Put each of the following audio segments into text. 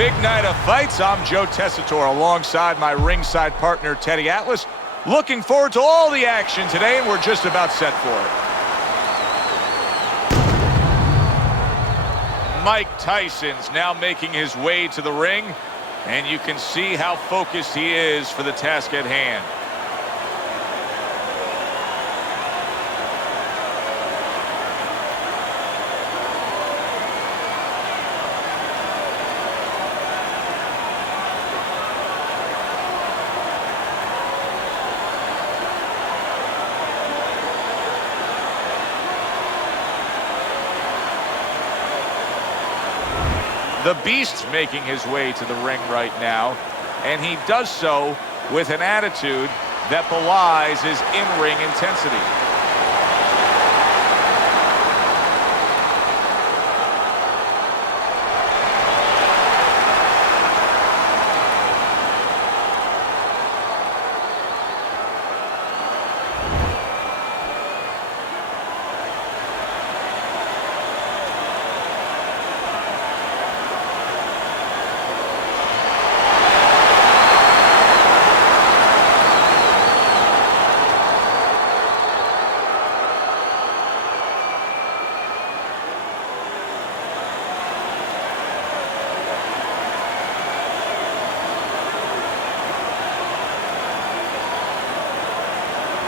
big night of fights. I'm Joe Tessitore alongside my ringside partner, Teddy Atlas. Looking forward to all the action today, and we're just about set for it. Mike Tyson's now making his way to the ring, and you can see how focused he is for the task at hand. The Beast's making his way to the ring right now, and he does so with an attitude that belies his in-ring intensity.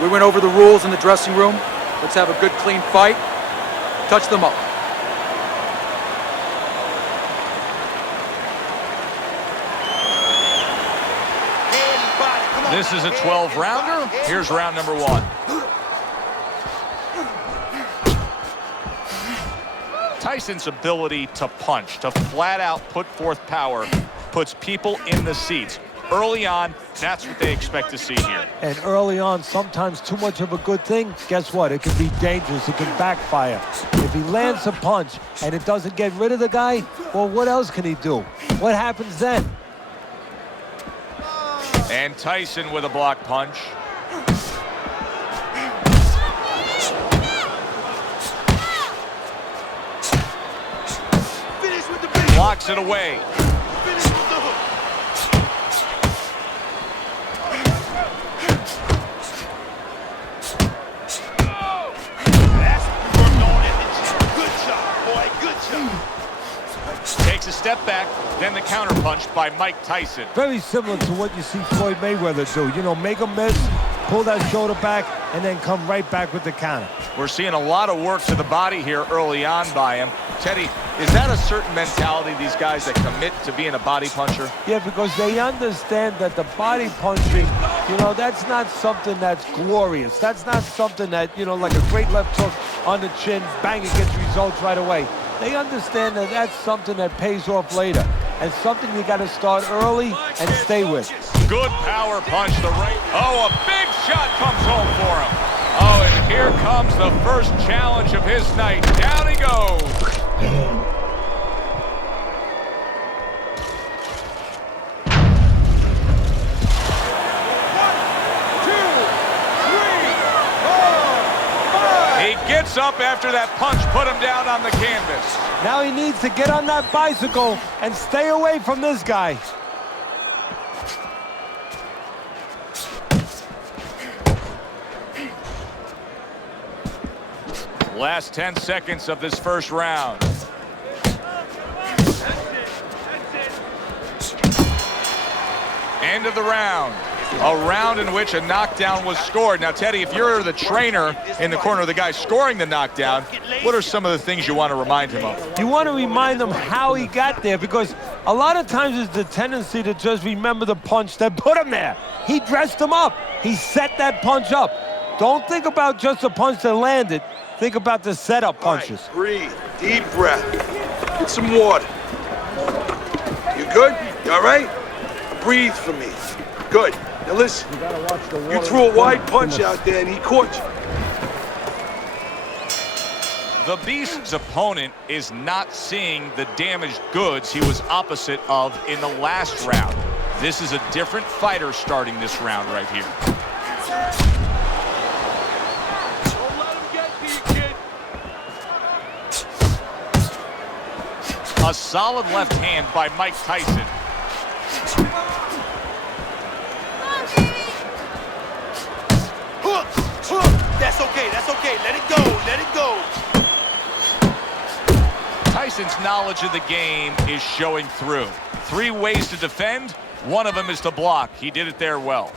We went over the rules in the dressing room. Let's have a good, clean fight. Touch them up. This is a 12-rounder. Here's round number one. Tyson's ability to punch, to flat out put forth power, puts people in the seats. Early on, that's what they expect to see here. And early on, sometimes too much of a good thing, guess what? It can be dangerous. It can backfire. If he lands a punch and it doesn't get rid of the guy, well, what else can he do? What happens then? And Tyson with a block punch. Blocks it away. Takes a step back, then the counter punch by Mike Tyson. Very similar to what you see Floyd Mayweather do. You know, make a miss, pull that shoulder back, and then come right back with the counter. We're seeing a lot of work to the body here early on by him. Teddy, is that a certain mentality, these guys that commit to being a body puncher? Yeah, because they understand that the body punching, you know, that's not something that's glorious. That's not something that, you know, like a great left hook on the chin, bang, it gets results right away. They understand that that's something that pays off later, and something you got to start early and stay with. Good power punch, the right. Oh, a big shot comes home for him. Oh, and here comes the first challenge of his night. Down he goes. He gets up after that punch put him down on the canvas. Now he needs to get on that bicycle and stay away from this guy. Last 10 seconds of this first round. End of the round. A round in which a knockdown was scored. Now, Teddy, if you're the trainer in the corner of the guy scoring the knockdown, what are some of the things you want to remind him of? You want to remind him how he got there, because a lot of times it's the tendency to just remember the punch that put him there. He dressed him up. He set that punch up. Don't think about just the punch that landed. Think about the setup punches. Right, breathe. Deep breath. Get some water. You good? You all right? Breathe for me. Good. Now listen, you threw a wide punch out there and he caught you. The Beast's opponent is not seeing the damaged goods he was opposite of in the last round. This is a different fighter starting this round right here. A A solid left hand by Mike Tyson. That's okay, that's okay. Let it go, let it go. Tyson's knowledge of the game is showing through. 3 ways to defend. One of them is to block. He did it there well.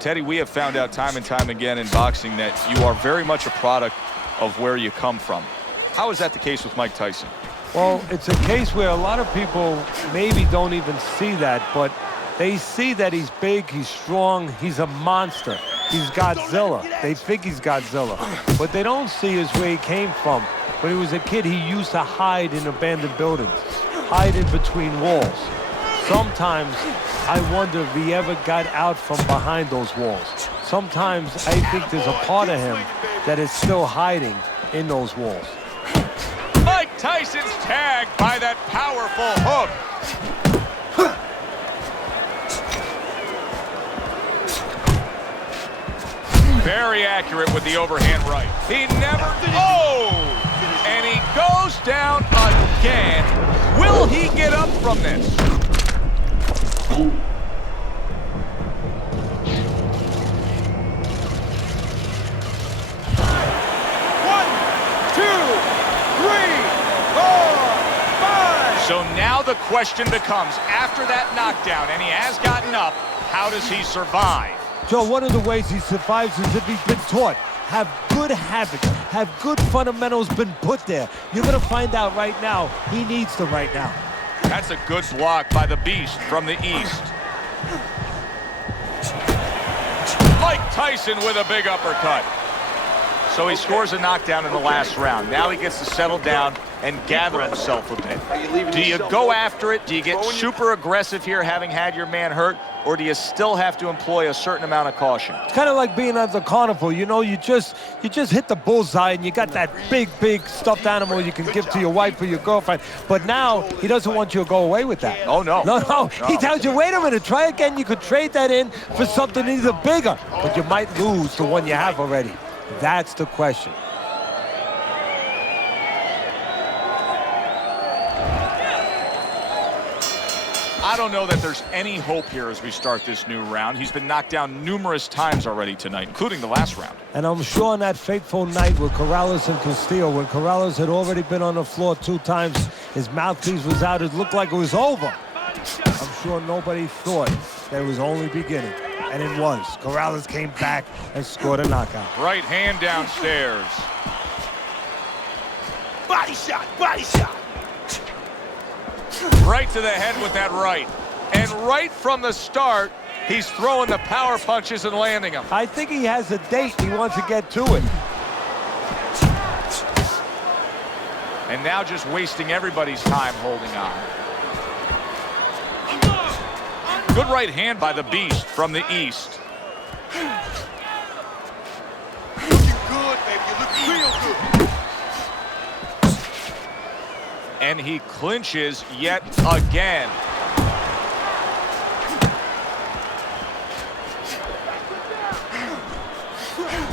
Teddy, we have found out time and time again in boxing that you are very much a product of where you come from. How is that the case with Mike Tyson? Well, it's a case where a lot of people maybe don't even see that, but they see that he's big, he's strong, he's a monster. He's Godzilla. They think he's Godzilla. What they don't see is where he came from. When he was a kid, he used to hide in abandoned buildings, hide in between walls. Sometimes I wonder if he ever got out from behind those walls. Sometimes I think there's a part of him that is still hiding in those walls. Mike Tyson's tagged by that powerful hook. Very accurate with the overhand right. He never... Oh! And he goes down again. Will he get up from this? 1, 2, 3, 4, 5. So now the question becomes, after that knockdown, and he has gotten up, how does he survive? Joe, one of the ways he survives is if he's been taught. Have good habits, have good fundamentals been put there. You're going to find out right now, he needs them right now. That's a good block by the Beast from the East. Mike Tyson with a big uppercut. So he scores a knockdown in the last round. Now he gets to settle down and gather himself a bit. Do you go after it? Do you get super aggressive here having had your man hurt? Or do you still have to employ a certain amount of caution? It's kind of like being at the carnival. You know, you just hit the bullseye and you got that big stuffed animal you can give to your wife or your girlfriend. But now he doesn't want you to go away with that. Oh, no. No. He tells you, wait a minute, try again. You could trade that in for something even bigger. But you might lose the one you have already. That's the question. I don't know that there's any hope here as we start this new round. He's been knocked down numerous times already tonight, including the last round. And I'm sure on that fateful night with Corrales and Castillo, when Corrales had already been on the floor 2 times, his mouthpiece was out, it looked like it was over. I'm sure nobody thought that it was only beginning. And it was. Corrales came back and scored a knockout. Right hand downstairs. Body shot, body shot. Right to the head with that right. And right from the start, he's throwing the power punches and landing them. I think he has a date. He wants to get to it. And now just wasting everybody's time holding on. Good right hand by the Beast from the East. Looking good, baby. You look real good. And he clinches yet again.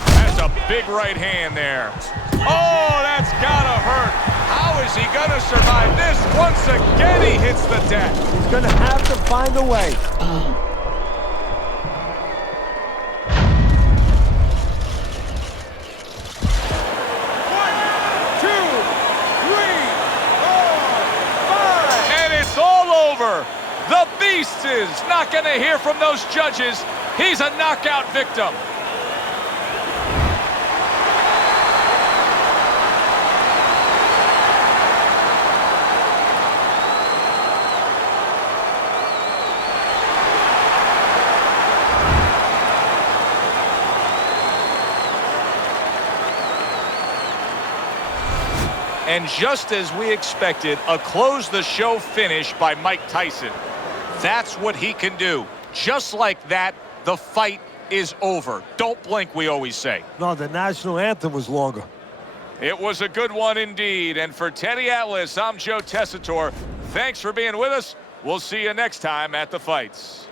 That's a big right hand there. Oh, that's gotta hurt. How is he gonna survive this? Once again, he hits the deck. He's gonna have to find a way. 2, 3, 4, 5. And it's all over. The Beast is not gonna hear from those judges. He's a knockout victim. And just as we expected, a close-the-show finish by Mike Tyson. That's what he can do. Just like that, the fight is over. Don't blink, we always say. No, the national anthem was longer. It was a good one indeed. And for Teddy Atlas, I'm Joe Tessitore. Thanks for being with us. We'll see you next time at the fights.